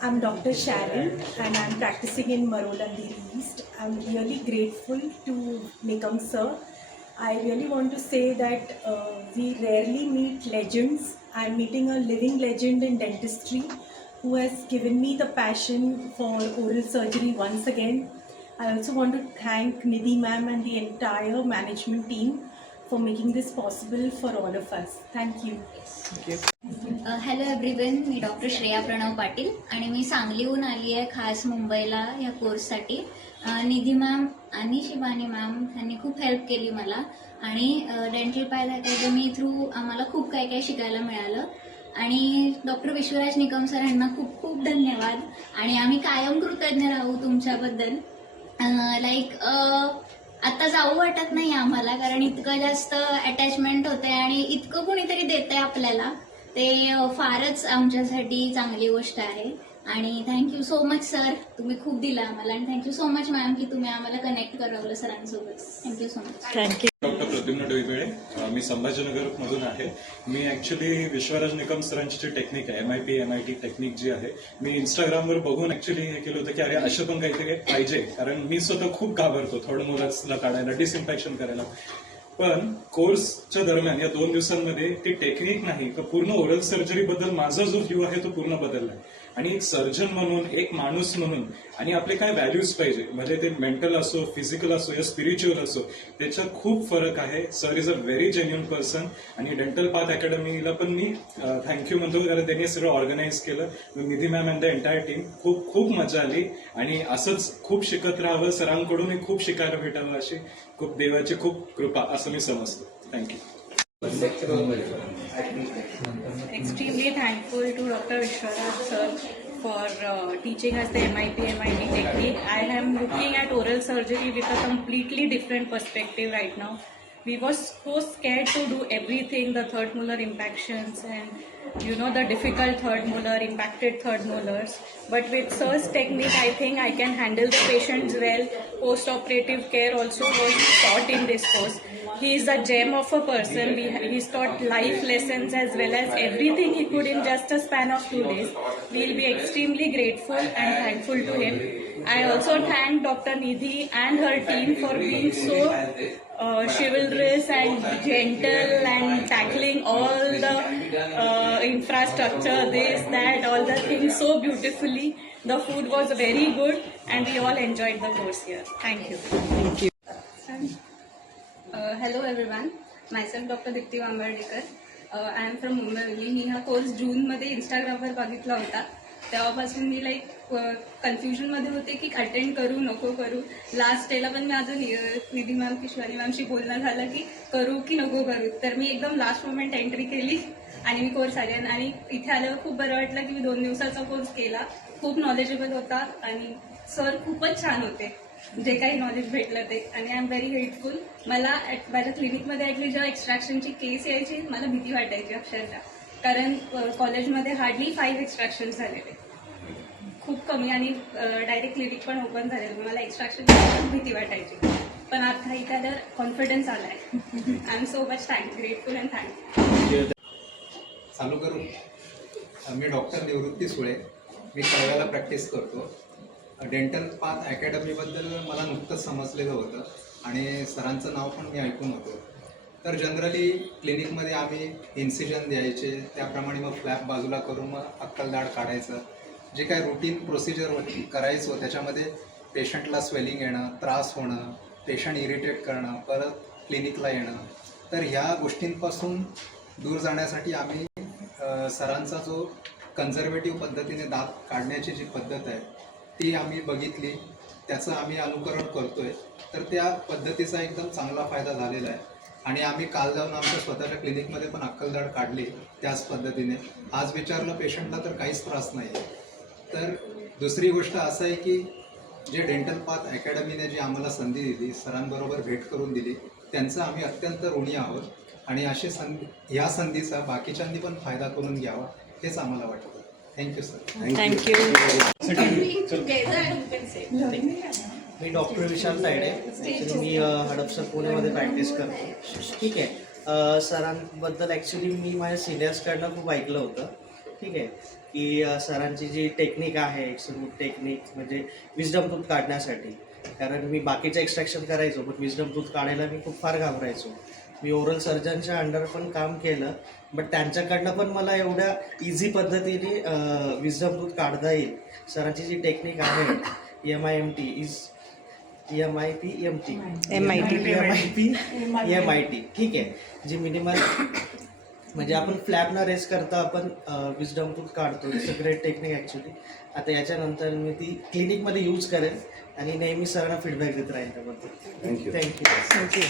I'm Dr. Sharon and I'm practicing in Marolandi East. I'm really grateful to Nikam sir. I really want to say that we rarely meet legends. I'm meeting a living legend in dentistry who has given me the passion for oral surgery once again. I also want to thank Nidhi ma'am and the entire management team for making this possible for all of us. Thank you. Thank you. Hello everyone, मी doctor Shreya Pranav Patil आणि मी सांगलीहून आली आहे खास मुंबईला ह्या कोर्ससाठी. निधी मॅम आणि शिवानी मॅम यांनी खूप हेल्प केली मला आणि डेंटल पाथ अकॅडमी थ्रू आम्हाला खूप काही काही शिकायला मिळालं. आणि डॉक्टर विश्वराज निकम सर यांना खूप खूप धन्यवाद आणि आम्ही कायम कृतज्ञ राहू तुमच्याबद्दल. आता जाऊ वाटत नाही आम्हाला, कारण इतकं जास्त अटॅचमेंट होते आणि इतकं कोणीतरी देते आपल्याला, ते फारच आमच्यासाठी चांगली गोष्ट आहे. आणि थँक्यू सो मच सर, तुम्ही खूप दिलं आम्हाला. आणि थँक्यू सो मच मॅम की तुम्ही आम्हाला कनेक्ट करवलं सरांसोबत. Thank you so much. Thank you. Doctor Pradyumna Doibele, मी संभाजीनगर मधून आहे. मी ऍक्च्युली विश्वराज निकम सरांची जी टेक्निक आहे MIT टेक्निक जी आहे, मी इंस्टाग्रामवर बघून ऍक्च्युली हे केलं होतं की अरे असं पण काहीतरी पाहिजे, कारण मी स्वतः खूप घाबरतो थर्ड मोलर्सला काढायला, डिसइन्फेक्शन करायला. पण कोर्सच्या दरम्यान या 2 दिवसांमध्ये ती टेक्निक नाही तर पूर्ण ओरल सर्जरी बद्दल माझा जो व्ह्यू आहे तो पूर्ण बदललाय. आणि एक सर्जन म्हणून, एक माणूस म्हणून, आणि आपले काय व्हॅल्यूज पाहिजे, म्हणजे ते मेंटल असो, फिजिकल असो या स्पिरिच्युअल असो, त्याच्यात खूप फरक आहे. Sir is a very genuine person. आणि डेंटल पाथ अकॅडमीला पण मी थँक्यू म्हणतो, कारण त्यांनी सगळं ऑर्गनाईज केलं. Nidhi ma'am and the entire team, खूप खूप मजा आली. आणि असंच खूप शिकत राहावं, सरांकडूनही खूप शिकायला भेटावं, अशी खूप देवाची खूप कृपा असं मी समजतो. Thank you. Extremely thankful to Dr. Vishwaraj sir for teaching us the MIT technique. I am looking at oral surgery with a completely different perspective right now. We were so scared to do everything, the third molar impactions and the difficult third molar, impacted third molars. But with sir's technique, I think I can handle the patients well. Post-operative care also was taught in this course. He is a gem of a person. He's taught life lessons as well as everything he could in just a span of 2 days. We'll be extremely grateful and thankful to him. I also thank Dr. Nidhi and her team for being so chivalrous and gentle and tackling all the infrastructure, this, that, all the things so beautifully. The food was very good and we all enjoyed the course here. Thank you. Thank you. Hello everyone, myself Dr. Dipti Wambardekar. I am from Mumbai only. मी हा course जूनमध्ये इंस्टाग्रामवर बघितला होता. तेव्हापासून मी कन्फ्युजनमध्ये होते की attend करू नको करू. लास्ट डेला पण माझं निधी मॅम शिवानी मॅमशी बोलणं झालं की करू की नको करू. तर मी एकदम लास्ट मोमेंट एंट्री केली आणि मी कोर्स आले. आणि इथे आल्यावर खूप बरं वाटलं की मी 2 दिवसाचा कोर्स केला. खूप नॉलेजेबल होता आणि सर खूपच छान होते, जे काही नॉलेज भेटलं ते. आणि आय एम व्हेरी ग्रेटफुल. मला माझ्या क्लिनिकमध्ये ॲटली जेव्हा एक्स्ट्रॅक्शनची केस यायची मला भीती वाटायची अक्षरशः, कारण कॉलेजमध्ये हार्डली 5 एक्स्ट्रॅक्शन झालेले, खूप कमी. आणि डायरेक्ट क्लिनिक पण ओपन झालेलं. मला एक्स्ट्रॅक्शनची खूप भीती वाटायची. पण आता इथे आल्यावर कॉन्फिडन्स आलाय. I am so much grateful and thank you. चालू करू. मी डॉक्टर निवृत्ती सुळे, मी कळव्याला प्रॅक्टिस करतो. डेंटल पाथ अकॅडमीबद्दल मला नुकतंच समजलेलं होतं आणि सरांचं नाव पण मी ऐकून होतो. तर जनरली क्लिनिकमध्ये आम्ही इन्सिजन द्यायचे, त्याप्रमाणे मग फ्लॅप बाजूला करून मग अक्कलदाढ काढायचं, जे काय रुटीन प्रोसिजर करायचो. त्याच्यामध्ये पेशंटला स्वेलिंग येणं, त्रास होणं, पेशंट इरिटेट करणं, परत क्लिनिकला येणं. तर ह्या गोष्टींपासून दूर जाण्यासाठी आम्ही सरांचा जो कन्झर्वेटिव्ह पद्धतीने दात काढण्याची जी पद्धत आहे ती आम्ही बघितली, त्याचं आम्ही अनुकरण करतो आहे. तर त्या पद्धतीचा एकदम चांगला फायदा झालेला आहे. आणि आम्ही काल जाऊन आमच्या स्वतःच्या क्लिनिकमध्ये पण अक्कलदाढ काढली त्याच पद्धतीने. आज विचारलं पेशंटला तर काहीच त्रास नाही आहे. तर दुसरी गोष्ट असं आहे की जे डेंटल पाथ अकॅडमीने जी आम्हाला संधी दिली, सरांबरोबर भेट करून दिली, त्यांचा आम्ही अत्यंत ऋणी आहोत. आणि अशी ह्या संधीचा बाकीच्यांनी पण फायदा करून घ्यावा हेच आम्हाला वाटतं. Thank you sir. थँक्यू. मी डॉक्टर विशाल तायडे, मी हडपसर पुण्यामध्ये प्रॅक्टिस करतो. ठीक आहे. सरांबद्दल ॲक्च्युली मी माझ्या सिनियर्सकडनं खूप ऐकलं होतं ठीक आहे, की सरांची जी टेक्निक आहे एक्सरूट टेक्निक म्हणजे विजडम टूथ काढण्यासाठी, कारण मी बाकीचं एक्स्ट्रॅक्शन करायचो पण विजडम टूथ काढायला मी खूप फार घाबरायचो. मी ओरल सर्जनच्या अंडर पण काम केलं, बट त्यांच्याकडनं पण मला एवढ्या इझी पद्धतीने विजडम टूथ काढता येईल. सरांची जी टेक्निक आहे MIMT इज MIT ठीक आहे, जी मिनिमल म्हणजे आपण फ्लॅप न रेस करता आपण विजडम टूथ काढतो. It's a great technique actually. आता याच्यानंतर मी ती क्लिनिकमध्ये यूज करेन आणि नेहमी सरांना फीडबॅक देत राहील त्याबद्दल. थँक्यू.